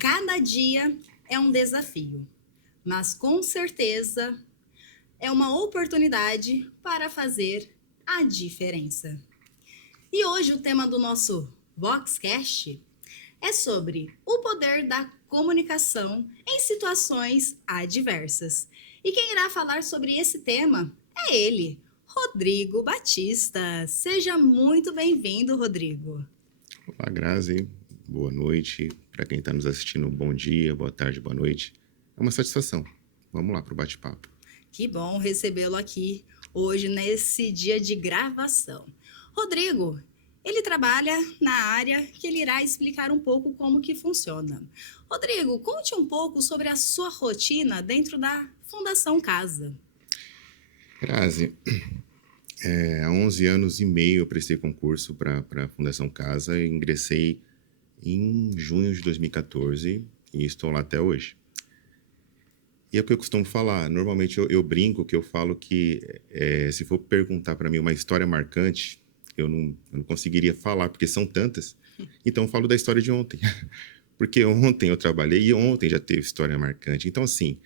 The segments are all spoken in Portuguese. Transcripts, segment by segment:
Cada dia é um desafio, mas com certeza é uma oportunidade para fazer a diferença. E hoje o tema do nosso Voxcast é sobre o poder da comunicação em situações adversas. E quem irá falar sobre esse tema é ele, Rodrigo Batista. Seja muito bem-vindo, Rodrigo. Olá, Grazi. Boa noite. Para quem está nos assistindo, bom dia, boa tarde, boa noite. É uma satisfação. Vamos lá para o bate-papo. Que bom recebê-lo aqui hoje, nesse dia de gravação. Rodrigo, ele trabalha na área que ele irá explicar um pouco como que funciona. Rodrigo, conte um pouco sobre a sua rotina dentro da Fundação Casa. Grazi, há 11 anos e meio eu prestei concurso para a Fundação Casa e ingressei em junho de 2014 e estou lá até hoje. E é o que eu costumo falar, normalmente eu brinco que eu falo que se for perguntar para mim uma história marcante, eu não conseguiria falar, porque são tantas, então eu falo da história de ontem. Porque ontem eu trabalhei e ontem já teve história marcante. Então, assim,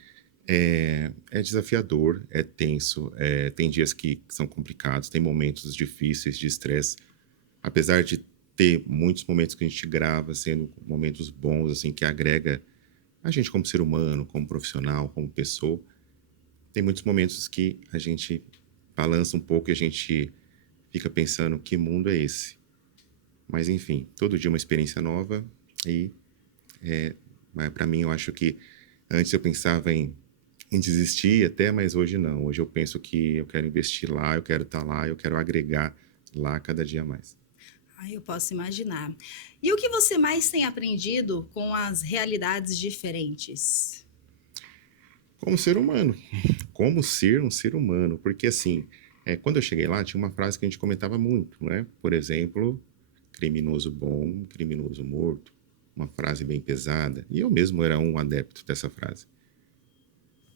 é desafiador, é tenso, tem dias que são complicados, tem momentos difíceis de estresse. Apesar de ter muitos momentos que a gente grava sendo momentos bons, assim, que agrega a gente como ser humano, como profissional, como pessoa, tem muitos momentos que a gente balança um pouco e a gente fica pensando que mundo é esse. Mas, enfim, todo dia uma experiência nova e para mim eu acho que antes eu pensava em desistir até, mas hoje não. Hoje eu penso que eu quero investir lá, eu quero estar lá, eu quero agregar lá cada dia mais. Eu posso imaginar. E o que você mais tem aprendido com as realidades diferentes? Como ser humano, como ser um ser humano, porque assim, quando eu cheguei lá tinha uma frase que a gente comentava muito, né? Por exemplo, criminoso bom, criminoso morto, uma frase bem pesada, e eu mesmo era um adepto dessa frase.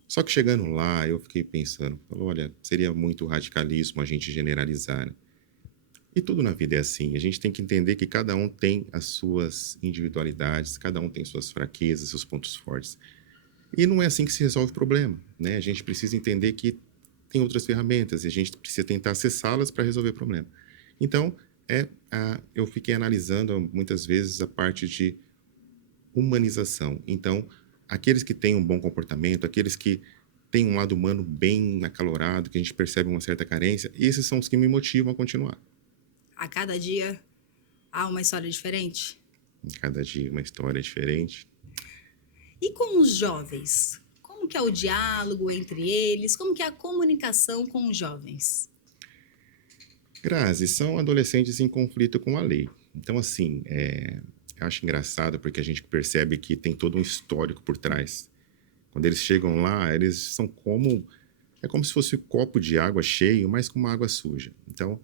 Só que chegando lá, eu fiquei pensando, olha, seria muito radicalismo a gente generalizar, né? E tudo na vida é assim, a gente tem que entender que cada um tem as suas individualidades, cada um tem suas fraquezas, seus pontos fortes. E não é assim que se resolve o problema, né? A gente precisa entender que tem outras ferramentas e a gente precisa tentar acessá-las para resolver o problema. Então, eu fiquei analisando muitas vezes a parte de humanização. Então, aqueles que têm um bom comportamento, aqueles que têm um lado humano bem acalorado, que a gente percebe uma certa carência, esses são os que me motivam a continuar. A cada dia há uma história diferente? Cada dia uma história diferente. E com os jovens? Como que é o diálogo entre eles? Como que é a comunicação com os jovens? Grazi, são adolescentes em conflito com a lei. Então, assim, eu acho engraçado porque a gente percebe que tem todo um histórico por trás. Quando eles chegam lá, eles são como... É como se fosse um copo de água cheio, mas com uma água suja. Então,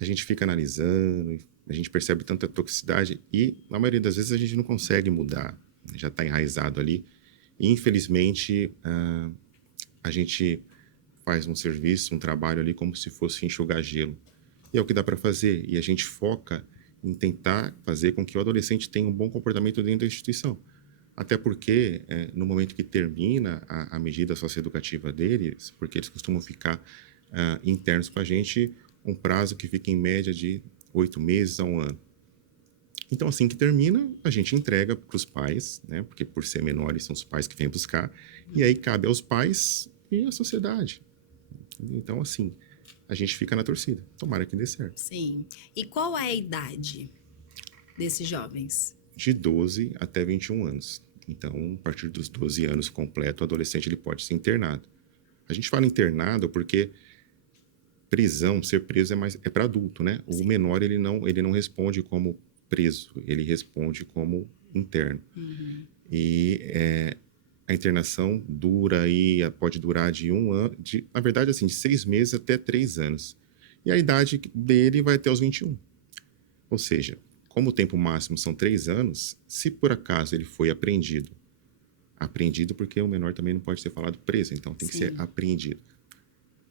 a gente fica analisando, a gente percebe tanta toxicidade e, na maioria das vezes, a gente não consegue mudar. Já está enraizado ali. E, infelizmente, a gente faz um serviço, um trabalho ali como se fosse enxugar gelo. E é o que dá para fazer. E a gente foca em tentar fazer com que o adolescente tenha um bom comportamento dentro da instituição. Até porque, no momento que termina a medida socioeducativa deles, porque eles costumam ficar internos com a gente, um prazo que fica em média de 8 meses a 1 ano. Então, assim que termina, a gente entrega para os pais, né? Porque por ser menores são os pais que vêm buscar, e aí cabe aos pais e à sociedade. Então, assim, a gente fica na torcida. Tomara que dê certo. Sim. E qual é a idade desses jovens? De 12 até 21 anos. Então, a partir dos 12 anos completo, o adolescente ele pode ser internado. A gente fala internado porque prisão, ser preso é para adulto, né? O menor ele não responde como preso, ele responde como interno. E a internação dura aí, pode durar de 1 ano, na verdade, assim, de 6 meses até 3 anos. E a idade dele vai até os 21. Ou seja, como o tempo máximo são 3 anos, se por acaso ele foi apreendido porque o menor também não pode ser falado preso, então tem que ser apreendido.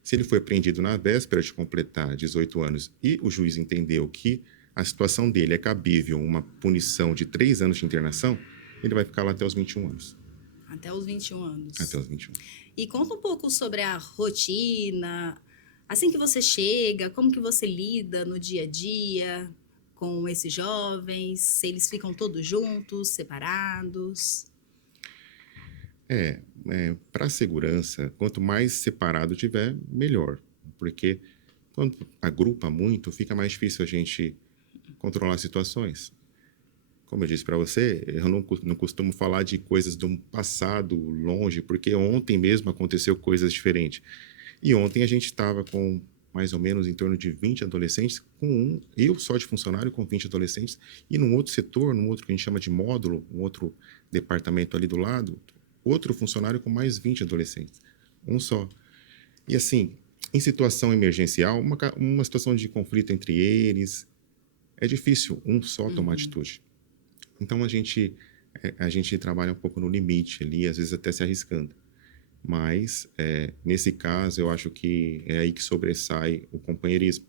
Se ele foi apreendido na véspera de completar 18 anos e o juiz entendeu que a situação dele é cabível uma punição de 3 anos de internação, ele vai ficar lá até os 21 anos. Até os 21 anos. Até os 21. E conta um pouco sobre a rotina, assim que você chega, como que você lida no dia a dia com esses jovens, se eles ficam todos juntos, separados. Para a segurança, quanto mais separado tiver, melhor. Porque quando agrupa muito, fica mais difícil a gente controlar situações. Como eu disse para você, eu não costumo falar de coisas do passado longe, porque ontem mesmo aconteceu coisas diferentes. E ontem a gente estava com mais ou menos em torno de 20 adolescentes, eu só de funcionário com 20 adolescentes, e num outro setor, num outro que a gente chama de módulo, um outro departamento ali do lado, outro funcionário com mais 20 adolescentes. Um só. E assim, em situação emergencial, uma situação de conflito entre eles, é difícil um só tomar atitude. Então a gente trabalha um pouco no limite ali, às vezes até se arriscando. Mas nesse caso eu acho que é aí que sobressai o companheirismo,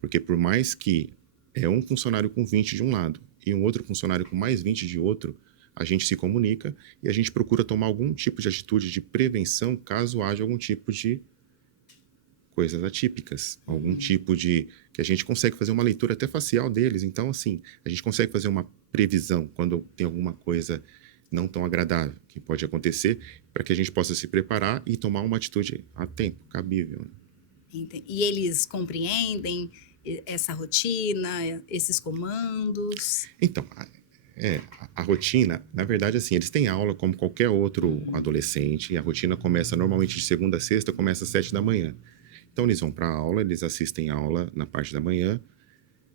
porque por mais que é um funcionário com 20 de um lado e um outro funcionário com mais 20 de outro, a gente se comunica e a gente procura tomar algum tipo de atitude de prevenção caso haja algum tipo de coisas atípicas, algum tipo de... que a gente consegue fazer uma leitura até facial deles. Então, assim, a gente consegue fazer uma previsão quando tem alguma coisa não tão agradável que pode acontecer, para que a gente possa se preparar e tomar uma atitude a tempo, cabível. Né? E eles compreendem essa rotina, esses comandos? Então, a rotina, na verdade, assim, eles têm aula como qualquer outro adolescente, e a rotina começa normalmente de segunda a sexta, começa às 7 da manhã. Então, eles vão para a aula, eles assistem a aula na parte da manhã.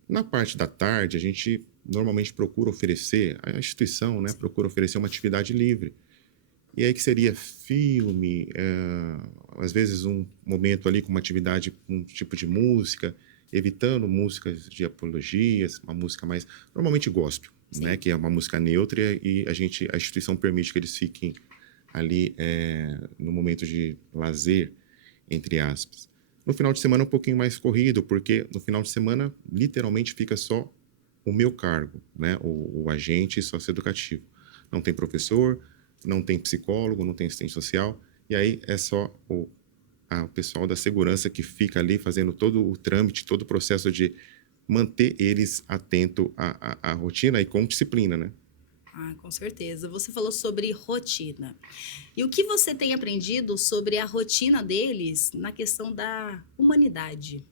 Na parte da tarde, a gente normalmente procura oferecer, a instituição, né, procura oferecer uma atividade livre. E aí que seria filme, às vezes um momento ali com uma atividade, um tipo de música, evitando músicas de apologias, uma música mais, normalmente gospel, né, que é uma música neutra e a instituição permite que eles fiquem ali no momento de lazer, entre aspas. No final de semana é um pouquinho mais corrido, porque no final de semana literalmente fica só o meu cargo, né, o agente socioeducativo. Não tem professor, não tem psicólogo, não tem assistente social, e aí é só o pessoal da segurança que fica ali fazendo todo o trâmite, todo o processo de manter eles atentos à rotina e com disciplina, né? Ah, com certeza. Você falou sobre rotina. E o que você tem aprendido sobre a rotina deles na questão da humanidade?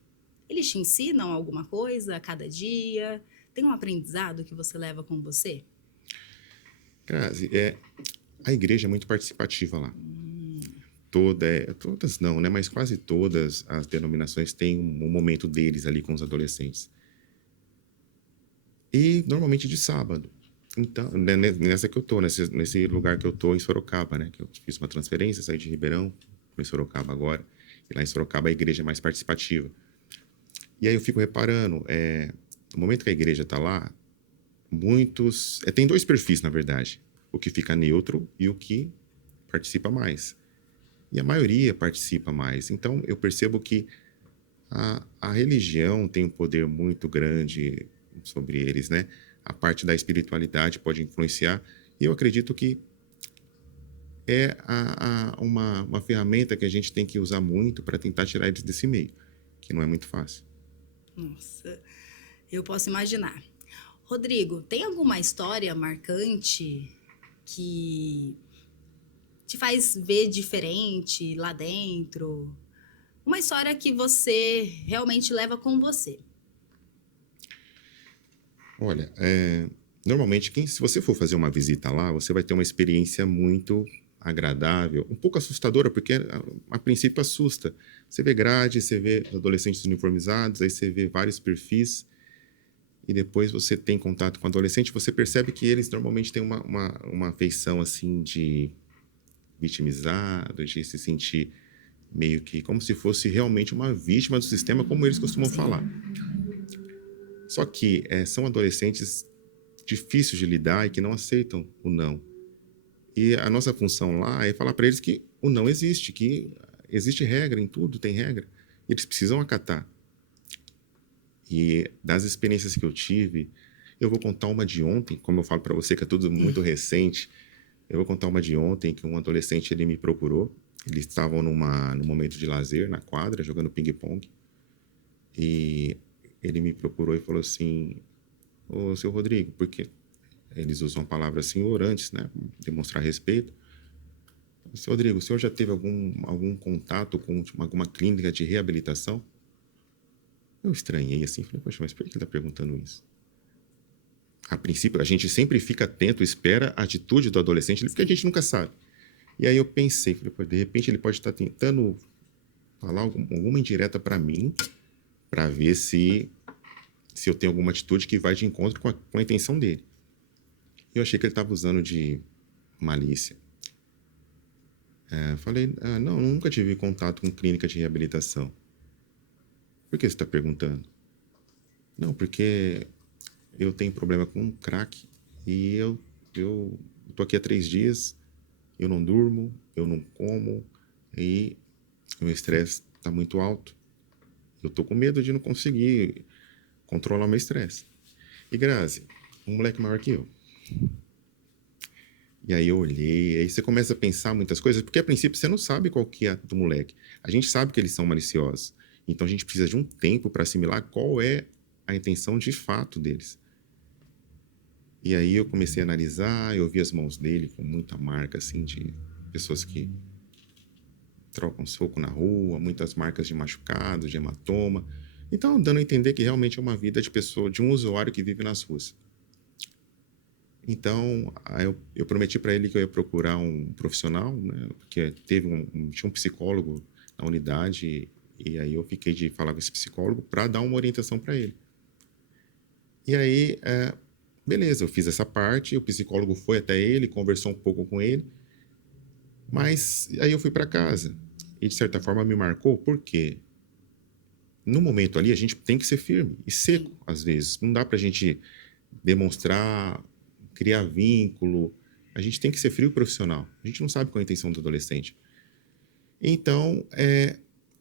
Eles te ensinam alguma coisa a cada dia? Tem um aprendizado que você leva com você? Grazi, a igreja é muito participativa lá. Todas não, né? Mas quase todas as denominações têm um momento deles ali com os adolescentes. E normalmente de sábado. Então, nessa que eu tô, nesse lugar que eu tô em Sorocaba, né? Que eu fiz uma transferência, saí de Ribeirão, fui em Sorocaba agora. E lá em Sorocaba a igreja é mais participativa. E aí eu fico reparando, no momento que a igreja tá lá, muitos... tem dois perfis, na verdade. O que fica neutro e o que participa mais. E a maioria participa mais. Então, eu percebo que a religião tem um poder muito grande sobre eles, né? A parte da espiritualidade pode influenciar. E eu acredito que é uma ferramenta que a gente tem que usar muito para tentar tirar eles desse meio, que não é muito fácil. Nossa, eu posso imaginar. Rodrigo, tem alguma história marcante que te faz ver diferente lá dentro? Uma história que você realmente leva com você? Olha, normalmente, se você for fazer uma visita lá, você vai ter uma experiência muito agradável, um pouco assustadora, porque a princípio assusta. Você vê grade, você vê adolescentes uniformizados, aí você vê vários perfis, e depois você tem contato com adolescente, você percebe que eles normalmente têm uma afeição assim de vitimizado, de se sentir meio que como se fosse realmente uma vítima do sistema, como eles costumam falar. Só que são adolescentes difíceis de lidar e que não aceitam o não. E a nossa função lá é falar para eles que o não existe, que existe regra em tudo, tem regra. E eles precisam acatar. E das experiências que eu tive, Eu vou contar uma de ontem, como eu falo para você que é tudo muito recente. Eu vou contar uma de ontem que um adolescente ele me procurou. Eles estavam num momento de lazer na quadra, jogando ping-pong. E ele me procurou e falou assim: Ô, seu Rodrigo, porque eles usam a palavra senhor antes, né? Demonstrar respeito. Seu Rodrigo, o senhor já teve algum contato com alguma clínica de reabilitação? Eu estranhei assim, falei, poxa, mas por que ele está perguntando isso? A princípio, a gente sempre fica atento, espera a atitude do adolescente, porque a gente nunca sabe. E aí eu pensei, falei, pô, de repente ele pode estar tentando falar alguma indireta para mim, para ver se eu tenho alguma atitude que vai de encontro com a intenção dele. Eu achei que ele estava usando de malícia. Falei, não, nunca tive contato com clínica de reabilitação. Por que você está perguntando? Não, porque eu tenho problema com crack e eu tô aqui há 3 dias, eu não durmo, eu não como e o meu estresse está muito alto. Eu tô com medo de não conseguir controlar o meu estresse. E Grazi, um moleque maior que eu. E aí eu olhei, aí você começa a pensar muitas coisas, porque a princípio você não sabe qual que é do moleque. A gente sabe que eles são maliciosos. Então a gente precisa de um tempo para assimilar qual é a intenção de fato deles. E aí eu comecei a analisar, eu vi as mãos dele com muita marca, assim, de pessoas que trocam soco na rua, muitas marcas de machucado, de hematoma. Então, dando a entender que realmente é uma vida de pessoa, de um usuário que vive nas ruas. Então, aí eu prometi para ele que eu ia procurar um profissional, né? Porque tinha um psicólogo na unidade, e aí eu fiquei de falar com esse psicólogo para dar uma orientação para ele. E aí, beleza, eu fiz essa parte, o psicólogo foi até ele, conversou um pouco com ele, mas aí eu fui para casa. E, de certa forma, me marcou, porque no momento ali a gente tem que ser firme e seco, às vezes. Não dá para a gente demonstrar, criar vínculo. A gente tem que ser frio e profissional. A gente não sabe qual é a intenção do adolescente. Então,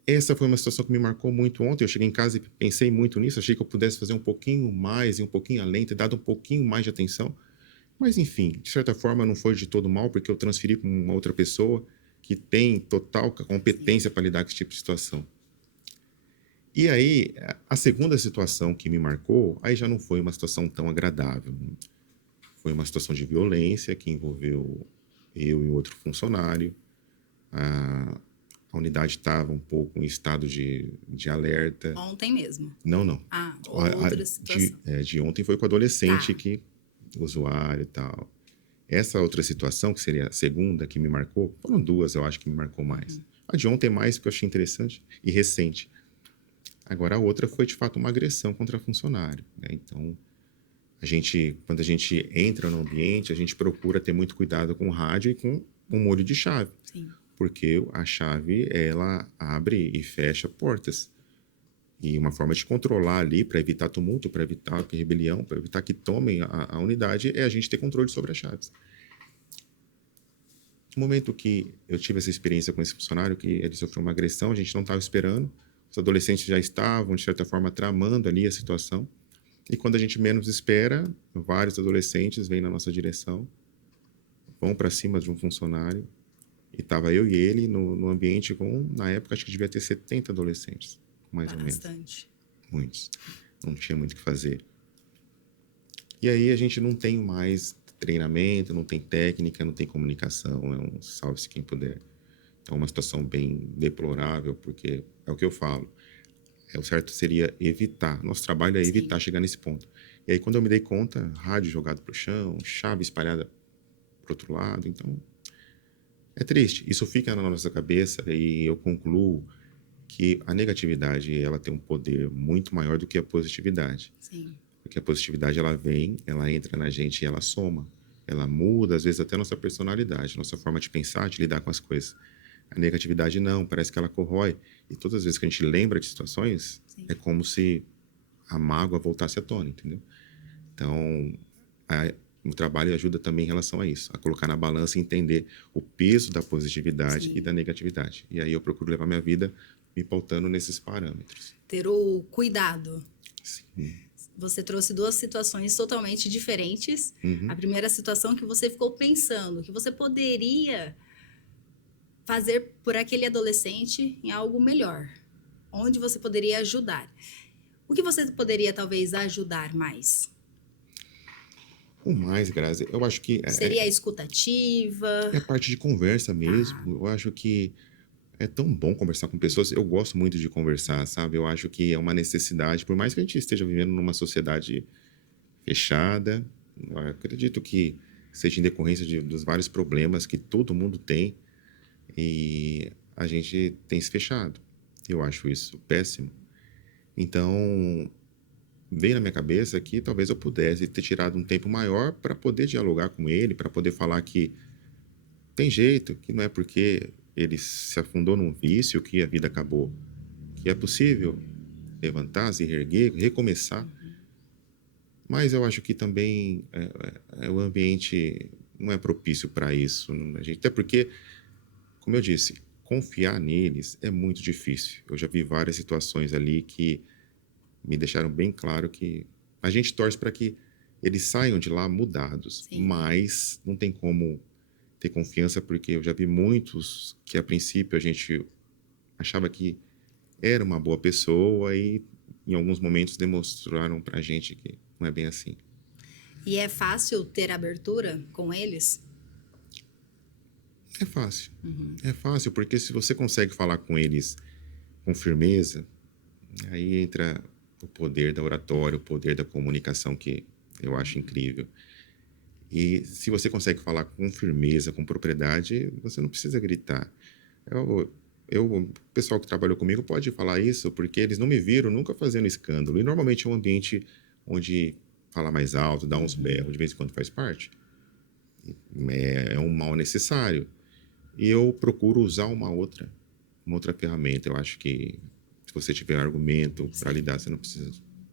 essa foi uma situação que me marcou muito ontem. Eu cheguei em casa e pensei muito nisso. Achei que eu pudesse fazer um pouquinho mais e um pouquinho além, ter dado um pouquinho mais de atenção. Mas, enfim, de certa forma não foi de todo mal, porque eu transferi para uma outra pessoa que tem total competência para lidar com esse tipo de situação. E aí, a segunda situação que me marcou, aí já não foi uma situação tão agradável. Foi uma situação de violência que envolveu eu e outro funcionário. A unidade estava um pouco em estado de alerta. Ontem mesmo. Não. Outra situação. De ontem foi com o adolescente Tá. usuário e tal. Essa outra situação, que seria a segunda que me marcou, foram 2, eu acho que me marcou mais. A de ontem é mais, porque eu achei interessante e recente. Agora, a outra foi, de fato, uma agressão contra funcionário, né? Então, quando a gente entra no ambiente, a gente procura ter muito cuidado com o rádio e com o molho de chave. Sim. Porque a chave, ela abre e fecha portas. E uma forma de controlar ali, para evitar tumulto, para evitar rebelião, para evitar que tomem a unidade, é a gente ter controle sobre as chaves. No momento que eu tive essa experiência com esse funcionário, que ele sofreu uma agressão, a gente não estava esperando, os adolescentes já estavam, de certa forma, tramando ali a situação. E quando a gente menos espera, vários adolescentes vêm na nossa direção, vão para cima de um funcionário. E estava eu e ele no ambiente com, na época, acho que devia ter 70 adolescentes, mais ou menos. Bastante. Muitos. Não tinha muito o que fazer. E aí a gente não tem mais treinamento, não tem técnica, não tem comunicação. É um salve-se quem puder. É uma situação bem deplorável, porque é o que eu falo. O certo seria evitar. Nosso trabalho é evitar chegar nesse ponto. E aí, quando eu me dei conta, rádio jogado para o chão, chave espalhada para outro lado. Então, é triste. Isso fica na nossa cabeça e eu concluo que a negatividade ela tem um poder muito maior do que a positividade. Sim. Porque a positividade ela vem, ela entra na gente e ela soma. Ela muda, às vezes, até a nossa personalidade, nossa forma de pensar, de lidar com as coisas. A negatividade não, parece que ela corrói. E todas as vezes que a gente lembra de situações, é como se a mágoa voltasse à tona, entendeu? Então, o trabalho ajuda também em relação a isso, a colocar na balança e entender o peso da positividade e da negatividade. E aí eu procuro levar minha vida me pautando nesses parâmetros. Ter o cuidado. Sim. Você trouxe duas situações totalmente diferentes. A Uhum. primeira situação que você ficou pensando que você poderia fazer por aquele adolescente em algo melhor, onde você poderia ajudar. O que você poderia talvez ajudar mais? O mais, Grazi, eu acho que Seria a escutativa? é parte de conversa mesmo. Tá, Eu acho que é tão bom conversar com pessoas. Eu gosto muito de conversar, sabe? Eu acho que é uma necessidade, por mais que a gente esteja vivendo numa sociedade fechada, eu acredito que seja em decorrência dos vários problemas que todo mundo tem e a gente tem se fechado. Eu acho isso péssimo. Então, veio na minha cabeça que talvez eu pudesse ter tirado um tempo maior para poder dialogar com ele, para poder falar que tem jeito, que não é porque ele se afundou num vício que a vida acabou, que é possível levantar, se reerguer, recomeçar. Mas eu acho que também o ambiente não é propício para isso. Até porque, como eu disse, confiar neles é muito difícil. Eu já vi várias situações ali que me deixaram bem claro que a gente torce para que eles saiam de lá mudados, sim. mas não tem como ter confiança porque eu já vi muitos que a princípio a gente achava que era uma boa pessoa e em alguns momentos demonstraram pra gente que não é bem assim. E é fácil ter abertura com eles? É fácil. Uhum. É fácil porque se você consegue falar com eles com firmeza, aí entra o poder da oratória, o poder da comunicação que eu acho incrível. E se você consegue falar com firmeza, com propriedade, você não precisa gritar. O pessoal que trabalhou comigo pode falar isso porque eles não me viram nunca fazendo escândalo. E normalmente é um ambiente onde falar mais alto, dar uns berros, de vez em quando faz parte. É um mal necessário. E eu procuro usar uma outra ferramenta. Eu acho que se você tiver argumento para Sim. lidar, você não precisa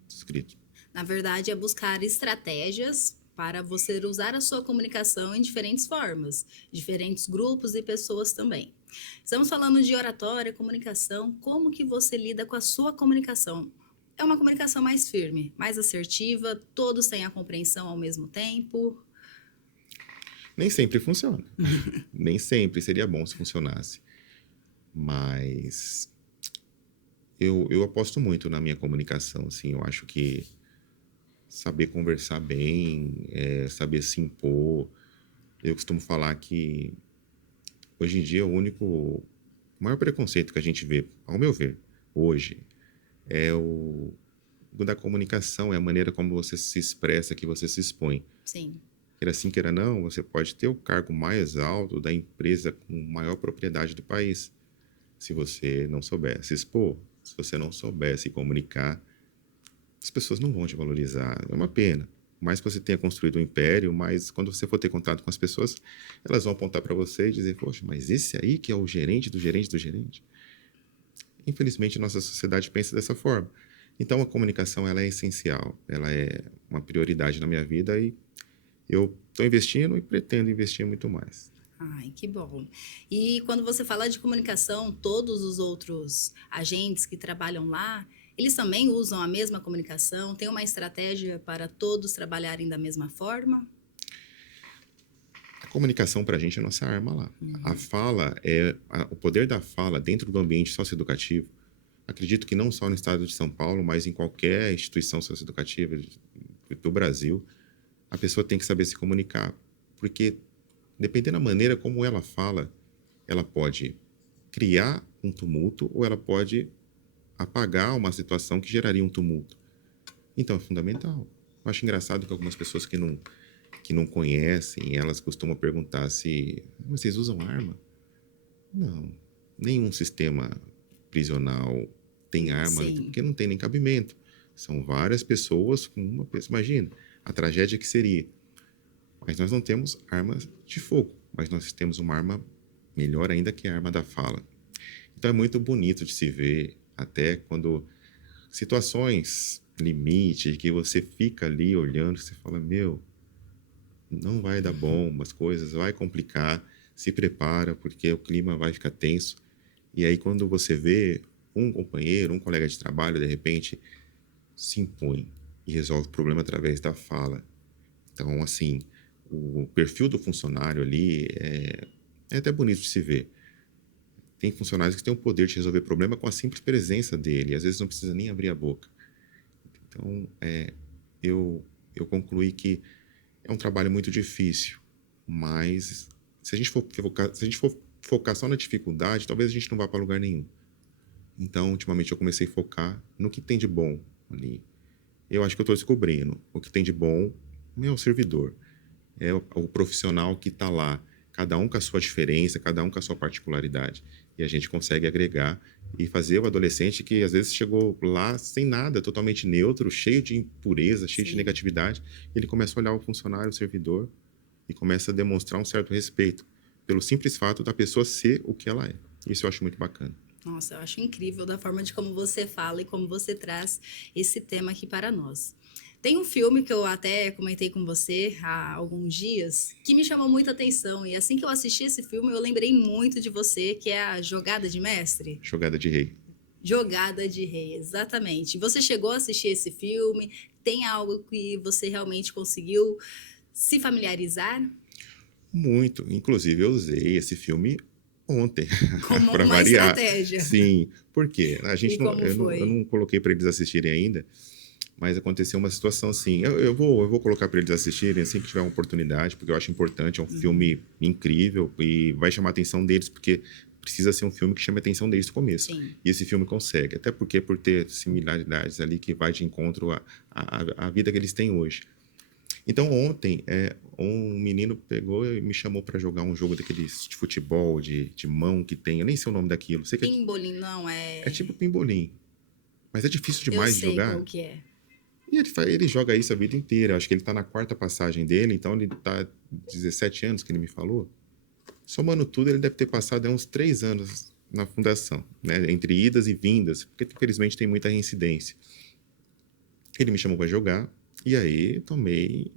escrito. Na verdade, é buscar estratégias para você usar a sua comunicação em diferentes formas, diferentes grupos e pessoas também. Estamos falando de oratória, comunicação, como que você lida com a sua comunicação? É uma comunicação mais firme, mais assertiva, todos têm a compreensão ao mesmo tempo? Nem sempre funciona. Nem sempre seria bom se funcionasse. Mas eu aposto muito na minha comunicação, assim. Eu acho que saber conversar bem, saber se impor. Eu costumo falar que hoje em dia o maior preconceito que a gente vê, ao meu ver, hoje, é o da comunicação, é a maneira como você se expressa, que você se expõe. Sim, Queira sim, queira não, você pode ter o cargo mais alto da empresa com maior propriedade do país. Se você não souber se expor, se você não souber se comunicar, as pessoas não vão te valorizar. É uma pena. Mais que você tenha construído um império, mas quando você for ter contato com as pessoas, elas vão apontar para você e dizer: poxa, mas esse aí que é o gerente do gerente do gerente. Infelizmente, nossa sociedade pensa dessa forma. Então, a comunicação ela é essencial, ela é uma prioridade na minha vida e eu estou investindo e pretendo investir muito mais. ai, que bom. E quando você fala de comunicação, todos os outros agentes que trabalham lá, eles também usam a mesma comunicação? Tem uma estratégia para todos trabalharem da mesma forma? A comunicação para a gente é a nossa arma lá. A fala o poder da fala dentro do ambiente socioeducativo. Acredito que não só no estado de São Paulo, mas em qualquer instituição socioeducativa do Brasil, a pessoa tem que saber se comunicar, porque dependendo da maneira como ela fala, ela pode criar um tumulto ou ela pode apagar uma situação que geraria um tumulto. Então é fundamental. Eu acho engraçado que algumas pessoas que não conhecem, elas costumam perguntar se vocês usam arma? Não. Nenhum sistema prisional tem arma, Sim, porque não tem nem cabimento. São várias pessoas com uma pessoa. Imagina a tragédia que seria. Mas nós não temos armas de fogo, mas nós temos uma arma melhor ainda que a arma da fala. Então é muito bonito de se ver, até quando situações limite, que você fica ali olhando, você fala, meu, não vai dar bom, as coisas vai complicar, se prepara, porque o clima vai ficar tenso. E aí quando você vê um companheiro, um colega de trabalho, de repente, se impõe e resolve o problema através da fala. Então, assim, o perfil do funcionário ali é até bonito de se ver. Tem funcionários que têm o poder de resolver problema com a simples presença dele, às vezes não precisa nem abrir a boca. Então, eu concluí que é um trabalho muito difícil, mas se a gente for focar só na dificuldade, talvez a gente não vá para lugar nenhum. Então, ultimamente, eu comecei a focar no que tem de bom ali. Eu acho que eu estou descobrindo. O que tem de bom é o servidor, é o profissional que está lá, cada um com a sua diferença, cada um com a sua particularidade. E a gente consegue agregar e fazer o adolescente que às vezes chegou lá sem nada, totalmente neutro, cheio de impureza, cheio de Sim. negatividade, ele começa a olhar o funcionário, o servidor, e começa a demonstrar um certo respeito, pelo simples fato da pessoa ser o que ela é. Isso eu acho muito bacana. Nossa, eu acho incrível da forma de como você fala e como você traz esse tema aqui para nós. Tem um filme que eu até comentei com você há alguns dias que me chamou muita atenção. E assim que eu assisti esse filme, eu lembrei muito de você, que é a Jogada de Mestre. Jogada de rei. Jogada de Rei, exatamente. Você chegou a assistir esse filme? Tem algo que você realmente conseguiu se familiarizar Muito. Inclusive, eu usei esse filme ontem, como para uma variar. estratégia? Sim, por quê? E como Eu foi? não coloquei para eles assistirem ainda, mas aconteceu uma situação assim. Eu vou colocar para eles assistirem assim que tiver uma oportunidade, porque eu acho importante. É um Uhum. filme incrível e vai chamar a atenção deles, porque precisa ser um filme que chame a atenção desde o começo. Sim. E esse filme consegue, até porque por ter similaridades ali que vai de encontro à vida que eles têm hoje. Então, ontem, um menino pegou e me chamou para jogar um jogo daqueles de futebol, de mão que tem. Eu nem sei o nome daquilo. Sei que Pimbolim não é é. tipo pimbolim, mas é difícil Eu demais de sei jogar. qual que é. E ele joga isso a vida inteira. Acho que ele tá na quarta passagem dele, então ele tá 17 anos que ele me falou. Somando tudo, ele deve ter passado uns 3 anos na fundação, né? Entre idas e vindas, porque infelizmente tem muita reincidência. Ele me chamou para jogar, e aí tomei.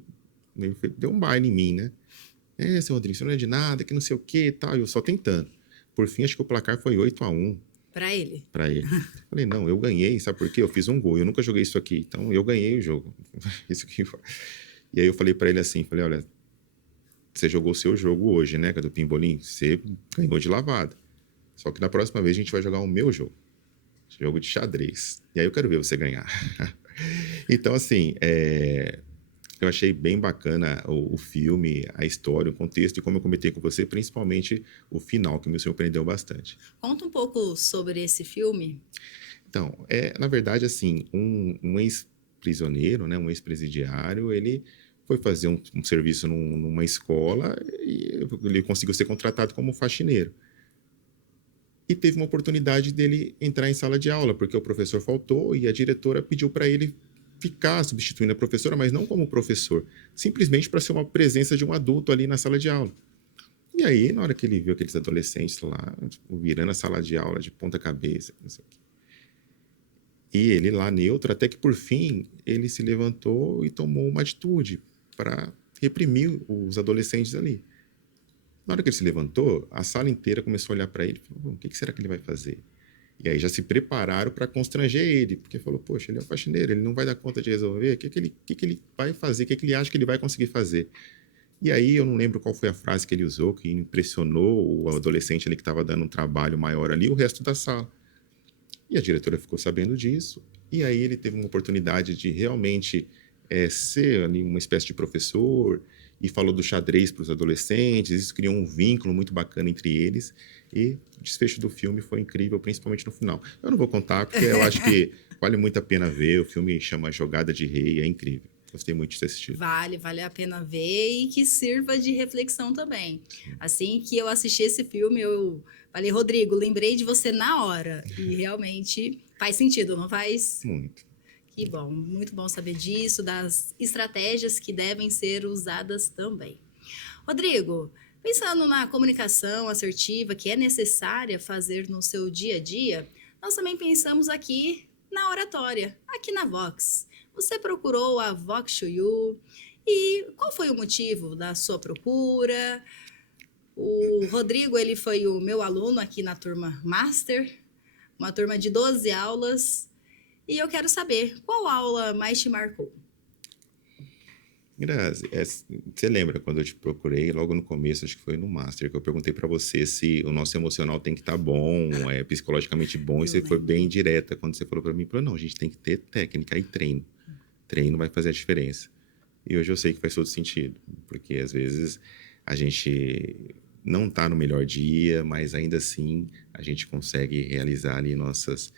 Deu um baile em mim, né? Seu Rodrigo, você não é de nada, que não sei o que e tal. Eu só tentando. Por fim, acho que o placar foi 8-1 Para ele. para ele. Falei, não, eu ganhei, sabe por quê? Eu fiz um gol, eu nunca joguei isso aqui, então eu ganhei o jogo. Isso aqui. E aí eu falei para ele assim, falei, olha, você jogou o seu jogo hoje, né, que é do Pimbolim, você ganhou de lavada. Só que na próxima vez a gente vai jogar o meu jogo. Jogo de xadrez. E aí eu quero ver você ganhar. Então, assim, eu achei bem bacana o filme, a história, o contexto, e como eu comentei com você, principalmente o final, que me surpreendeu bastante. Conta um pouco sobre esse filme. Então, na verdade, assim, um ex-prisioneiro, né, um ex-presidiário, ele foi fazer um serviço numa escola e ele conseguiu ser contratado como faxineiro. E teve uma oportunidade dele entrar em sala de aula, porque o professor faltou e a diretora pediu para ele ficar substituindo a professora, mas não como professor, simplesmente para ser uma presença de um adulto ali na sala de aula. E aí, na hora que ele viu aqueles adolescentes lá, tipo, virando a sala de aula de ponta cabeça, não sei o quê. E ele lá neutro, até que por fim ele se levantou e tomou uma atitude para reprimir os adolescentes ali. Na hora que ele se levantou, a sala inteira começou a olhar para ele e falou, o que será que ele vai fazer? E aí já se prepararam para constranger ele, porque falou, poxa, ele é um faxineiro, ele não vai dar conta de resolver, o que ele vai fazer, o que ele acha que ele vai conseguir fazer? E aí eu não lembro qual foi a frase que ele usou, que impressionou o adolescente ali que estava dando um trabalho maior ali, o resto da sala. E a diretora ficou sabendo disso, e aí ele teve uma oportunidade de realmente ser ali uma espécie de professor, e falou do xadrez para os adolescentes, isso criou um vínculo muito bacana entre eles, e o desfecho do filme foi incrível, principalmente no final. Eu não vou contar, porque eu acho que vale muito a pena ver, o filme chama Jogada de Rei, é incrível. Gostei muito de ter assistido. Vale a pena ver e que sirva de reflexão também. Assim que eu assisti esse filme, eu falei, Rodrigo, lembrei de você na hora. E realmente faz sentido, não faz? Muito. Que bom, muito bom saber disso, das estratégias que devem ser usadas também. Rodrigo, pensando na comunicação assertiva que é necessária fazer no seu dia a dia, nós também pensamos aqui na oratória, aqui na Vox. Você procurou a Vox to You e qual foi o motivo da sua procura? O Rodrigo, ele foi o meu aluno aqui na turma Master, uma turma de 12 aulas, e eu quero saber qual aula mais te marcou. Grazi, você lembra quando eu te procurei, logo no começo, acho que foi no Master, que eu perguntei para você se o nosso emocional tem que estar bom, psicologicamente bom, e Eu você foi bem lembro. direta quando você falou para mim, falou, não, a gente tem que ter técnica e treino. Treino vai fazer a diferença. E hoje eu sei que faz todo sentido, porque às vezes a gente não está no melhor dia, mas ainda assim a gente consegue realizar ali nossas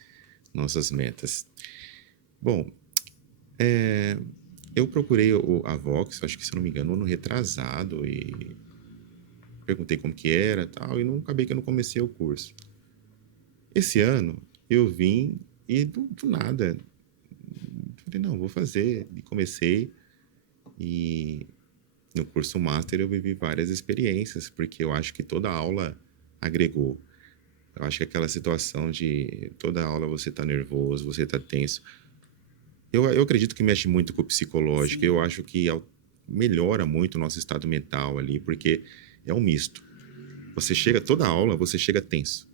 metas. Bom, eu procurei a Vox, acho que se eu não me engano, no ano retrasado, e perguntei como que era e tal, e não acabei que eu não comecei o curso. Esse ano eu vim e do nada, falei, não, vou fazer. E comecei, e no curso Master eu vivi várias experiências, porque eu acho que toda aula agregou. Eu acho que aquela situação de toda aula você tá nervoso, você tá tenso. Eu acredito que mexe muito com o psicológico. Eu Sim, acho que melhora muito o nosso estado mental ali, porque é um misto. Você chega, toda aula, você chega tenso.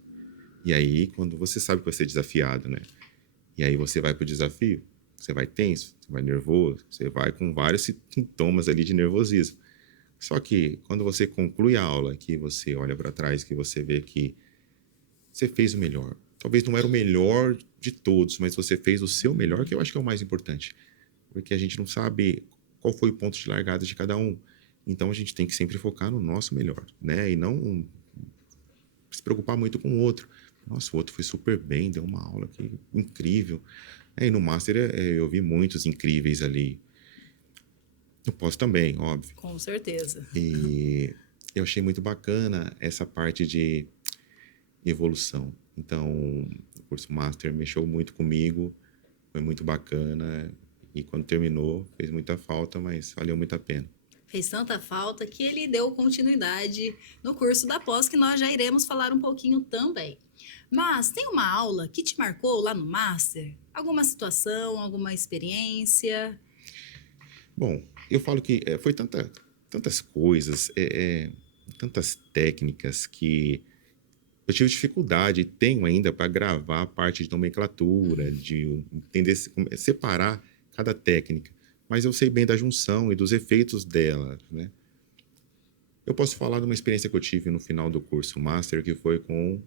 E aí, quando você sabe que vai ser desafiado, né? E aí você vai pro desafio, você vai tenso, você vai nervoso, você vai com vários sintomas ali de nervosismo. Só que quando você conclui a aula, que você olha para trás, que você vê que você fez o melhor. Talvez não era o melhor de todos, mas você fez o seu melhor, que eu acho que é o mais importante. Porque a gente não sabe qual foi o ponto de largada de cada um. Então a gente tem que sempre focar no nosso melhor, né? E não se preocupar muito com o outro. Nossa, o outro foi super bem, deu uma aula que incrível. E no Master eu vi muitos incríveis ali. Eu posso também, óbvio. com certeza. E eu achei muito bacana essa parte de evolução. Então, o curso Master mexeu muito comigo, foi muito bacana. E quando terminou, fez muita falta, mas valeu muito a pena. Fez tanta falta que ele deu continuidade no curso da pós, que nós já iremos falar um pouquinho também. Mas tem uma aula que te marcou lá no Master? Alguma situação, alguma experiência? Bom, eu falo que foi tantas coisas, tantas técnicas que eu tive dificuldade, tenho ainda para gravar a parte de nomenclatura, de entender, separar cada técnica. Mas eu sei bem da junção e dos efeitos dela, né? Eu posso falar de uma experiência que eu tive no final do curso Master, que foi com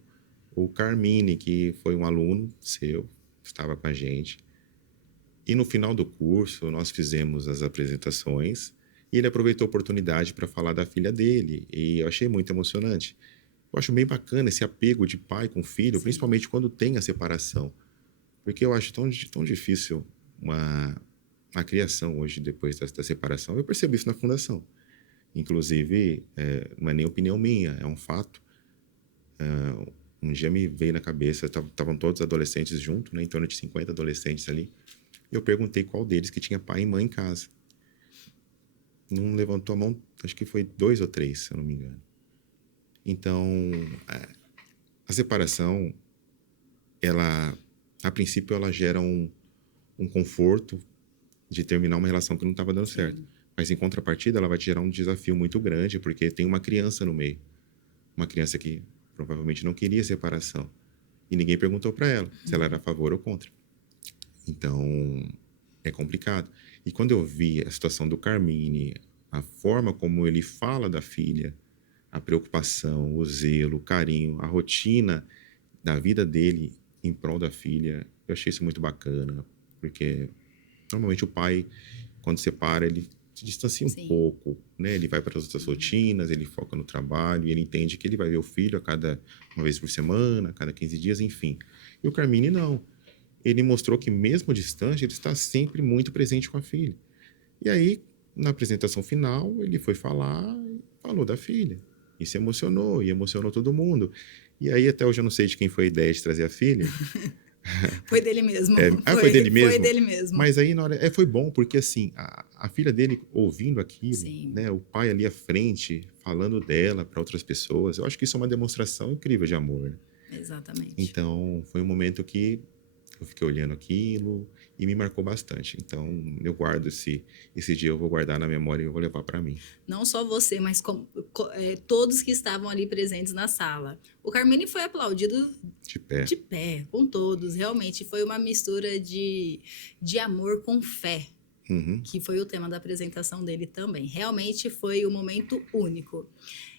o Carmine, que foi um aluno seu, estava com a gente. E no final do curso, nós fizemos as apresentações e ele aproveitou a oportunidade para falar da filha dele. E eu achei muito emocionante. Eu acho bem bacana esse apego de pai com filho, Sim, principalmente quando tem a separação. Porque eu acho tão difícil a criação hoje, depois da separação. Eu percebi isso na fundação. Inclusive, não é nem opinião minha, é um fato. Um dia me veio na cabeça, estavam todos adolescentes juntos, né, em torno de 50 adolescentes ali. Eu perguntei qual deles que tinha pai e mãe em casa. Não levantou a mão, acho que foi 2 ou 3, se eu não me engano. Então, a separação, ela, a princípio, ela gera um conforto de terminar uma relação que não estava dando certo. sim. Mas, em contrapartida, ela vai te gerar um desafio muito grande, porque tem uma criança no meio. Uma criança que provavelmente não queria separação. E ninguém perguntou para ela se ela era a favor ou contra. Então, é complicado. E quando eu vi a situação do Carmine, a forma como ele fala da filha, a preocupação, o zelo, o carinho, a rotina da vida dele em prol da filha, eu achei isso muito bacana, porque normalmente o pai, quando separa, ele se distancia um Sim. pouco, né? Ele vai para as outras rotinas, ele foca no trabalho, e ele entende que ele vai ver o filho a cada uma vez por semana, a cada 15 dias, enfim. E o Carmine não. Ele mostrou que mesmo distante, ele está sempre muito presente com a filha. E aí, na apresentação final, ele foi falar e falou da filha. E se emocionou, e emocionou todo mundo. E aí, até hoje, eu não sei de quem foi a ideia de trazer a filha. Foi dele mesmo. Foi dele Foi mesmo? dele mesmo. Mas aí, na hora, foi bom, porque assim, a filha dele ouvindo aquilo, Sim, né, o pai ali à frente, falando dela para outras pessoas, eu acho que isso é uma demonstração incrível de amor, né? exatamente. Então, foi um momento que eu fiquei olhando aquilo e me marcou bastante. Então, eu guardo esse dia, eu vou guardar na memória e eu vou levar para mim. Não só você, mas todos que estavam ali presentes na sala. O Carmine foi aplaudido De pé. de pé, com todos. Realmente foi uma mistura de amor com fé. Uhum. que foi o tema da apresentação dele também. Realmente foi um momento único.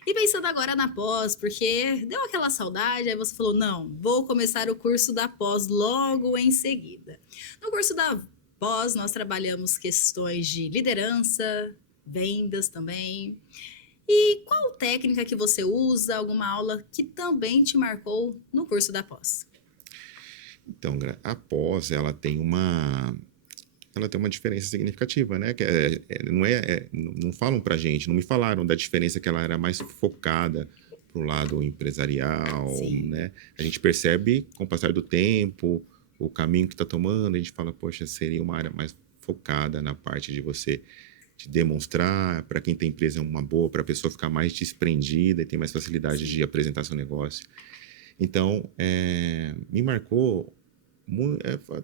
E pensando agora na pós, porque deu aquela saudade, aí você falou: não, vou começar o curso da pós logo em seguida. No curso da pós, nós trabalhamos questões de liderança, vendas também. E qual técnica que você usa, alguma aula que também te marcou no curso da pós? Então, a pós, ela tem uma diferença significativa, né? Que não falam pra gente, não me falaram da diferença que ela era mais focada pro lado empresarial, Sim, né? A gente percebe com o passar do tempo, o caminho que está tomando, a gente fala, poxa, seria uma área mais focada na parte de você de demonstrar, para quem tem empresa é uma boa, para a pessoa ficar mais desprendida e ter mais facilidade sim, de apresentar seu negócio. Então, me marcou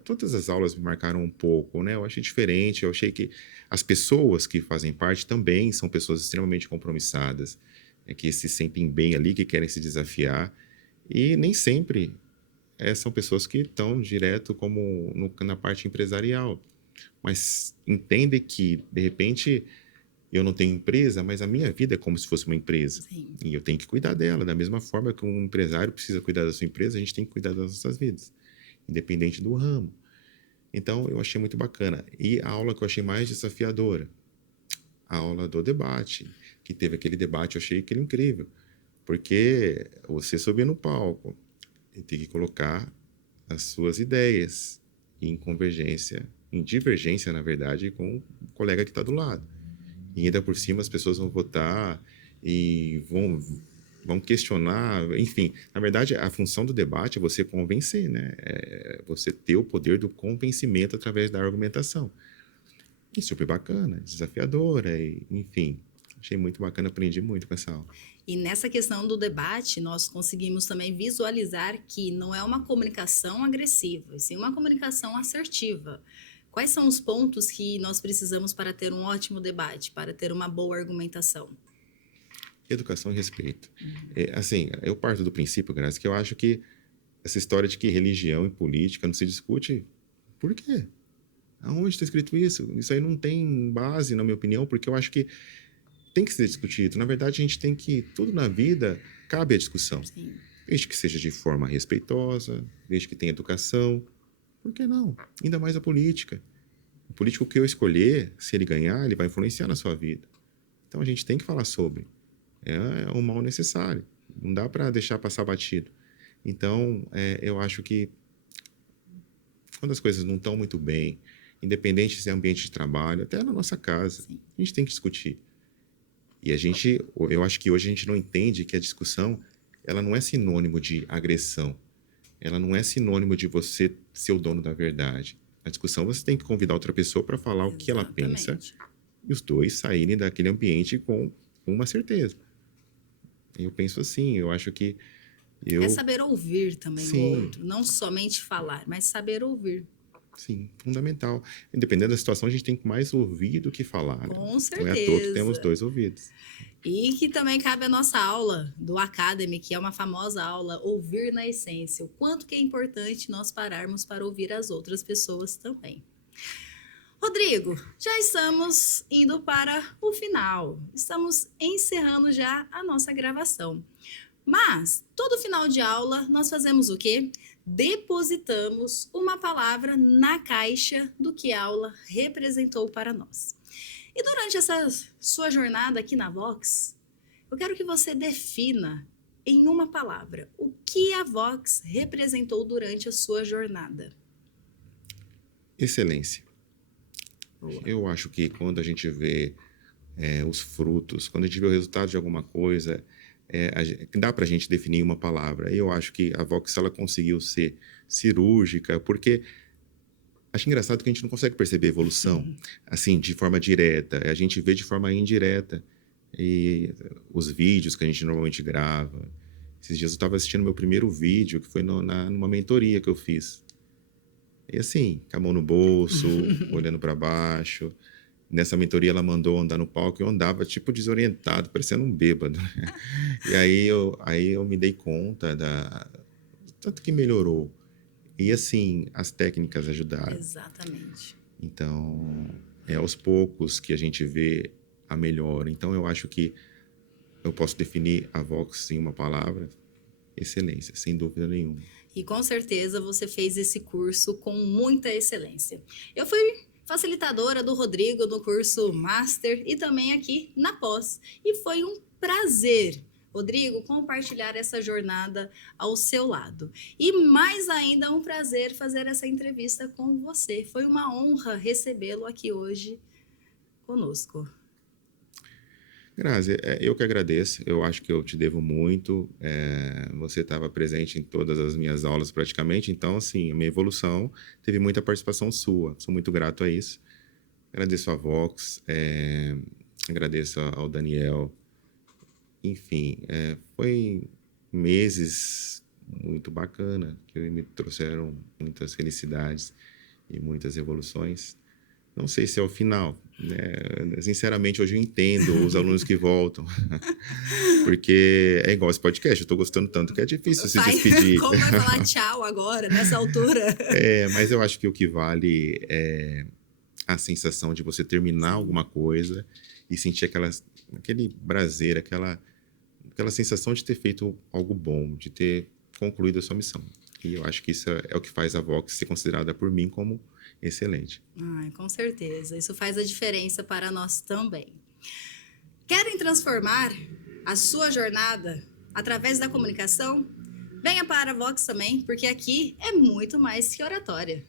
todas as aulas me marcaram um pouco, né? Eu achei diferente, eu achei que as pessoas que fazem parte também são pessoas extremamente compromissadas, que se sentem bem ali, que querem se desafiar, e nem sempre são pessoas que estão direto como na parte empresarial, mas entendem que, de repente, eu não tenho empresa, mas a minha vida é como se fosse uma empresa. sim. E eu tenho que cuidar dela. Da mesma forma que um empresário precisa cuidar da sua empresa, a gente tem que cuidar das nossas vidas, independente do ramo. Então, eu achei muito bacana. E a aula que eu achei mais desafiadora, a aula do debate, que teve aquele debate, eu achei aquele incrível. Porque você subir no palco e ter que colocar as suas ideias em convergência, em divergência, na verdade, com o colega que está do lado. E ainda por cima as pessoas vão votar e vão questionar, enfim. Na verdade, a função do debate é você convencer, né? É você ter o poder do convencimento através da argumentação. E super bacana, desafiadora, e, enfim. Achei muito bacana, aprendi muito com essa aula. E nessa questão do debate, nós conseguimos também visualizar que não é uma comunicação agressiva, e sim uma comunicação assertiva. Quais são os pontos que nós precisamos para ter um ótimo debate, para ter uma boa argumentação? Educação e respeito. Assim, eu parto do princípio, Graça, que eu acho que essa história de que religião e política não se discute, por quê? Aonde está escrito isso? Isso aí não tem base, na minha opinião, porque eu acho que tem que ser discutido. Na verdade, a gente tem que, tudo na vida, cabe a discussão. Sim, Desde que seja de forma respeitosa, desde que tenha educação. Por que não? Ainda mais a política. O político que eu escolher, se ele ganhar, ele vai influenciar na sua vida. Então a gente tem que falar sobre. É um mal necessário. Não dá para deixar passar batido. Então, eu acho que quando as coisas não estão muito bem, independente se é ambiente de trabalho, até na nossa casa, sim, a gente tem que discutir. E eu acho que hoje a gente não entende que a discussão, ela não é sinônimo de agressão. Ela não é sinônimo de você ser o dono da verdade. A discussão você tem que convidar outra pessoa para falar o que ela pensa exatamente. e os dois saírem daquele ambiente com uma certeza. Eu penso assim, eu acho que É eu, saber ouvir também o sim, outro, não somente falar, mas saber ouvir. sim, fundamental. Independente da situação, a gente tem que mais ouvir do que falar, né? Com Não é à toa que temos certeza. dois ouvidos. E que também cabe a nossa aula do Academy, que é uma famosa aula Ouvir na Essência. O quanto que é importante nós pararmos para ouvir as outras pessoas também. Rodrigo, já estamos indo para o final. Estamos encerrando já a nossa gravação. Mas, todo final de aula, nós fazemos o quê? Depositamos uma palavra na caixa do que a aula representou para nós. E durante essa sua jornada aqui na Vox, eu quero que você defina em uma palavra o que a Vox representou durante a sua jornada. Excelência. Boa. Eu acho que quando a gente vê os frutos, quando a gente vê o resultado de alguma coisa, dá para a gente definir uma palavra. Eu acho que a Vox ela conseguiu ser cirúrgica, porque acho engraçado que a gente não consegue perceber a evolução assim de forma direta. A gente vê de forma indireta. E os vídeos que a gente normalmente grava. Esses dias eu estava assistindo meu primeiro vídeo, que foi numa mentoria que eu fiz. E assim, com a mão no bolso, olhando para baixo. Nessa mentoria ela mandou andar no palco e eu andava tipo desorientado, parecendo um bêbado. E aí eu me dei conta tanto que melhorou. E assim, as técnicas ajudaram. Exatamente. Então, É aos poucos que a gente vê a melhora. Então, eu acho que eu posso definir a Vox em uma palavra: excelência, sem dúvida nenhuma. E com certeza você fez esse curso com muita excelência. Eu fui facilitadora do Rodrigo no curso Master e também aqui na pós. E foi um prazer, Rodrigo, compartilhar essa jornada ao seu lado. E mais ainda um prazer fazer essa entrevista com você. Foi uma honra recebê-lo aqui hoje conosco. Grazi, eu que agradeço. Eu acho que eu te devo muito. Você estava presente em todas as minhas aulas praticamente, então, assim, a minha evolução teve muita participação sua. Sou muito grato a isso. Agradeço a Vox, agradeço ao Daniel. Enfim, foi meses muito bacana que me trouxeram muitas felicidades e muitas evoluções. Não sei se é o final, né? Sinceramente, hoje eu entendo os alunos que voltam, porque é igual esse podcast, eu estou gostando tanto que é difícil se despedir. Como vai falar tchau agora, nessa altura? Mas eu acho que o que vale é a sensação de você terminar alguma coisa e sentir aquele prazer, aquela sensação de ter feito algo bom, de ter concluído a sua missão. E eu acho que isso é o que faz a Vox ser considerada por mim como excelente. Com certeza. Isso faz a diferença para nós também. Querem transformar a sua jornada através da comunicação? Venha para a Vox também, porque aqui é muito mais que oratória.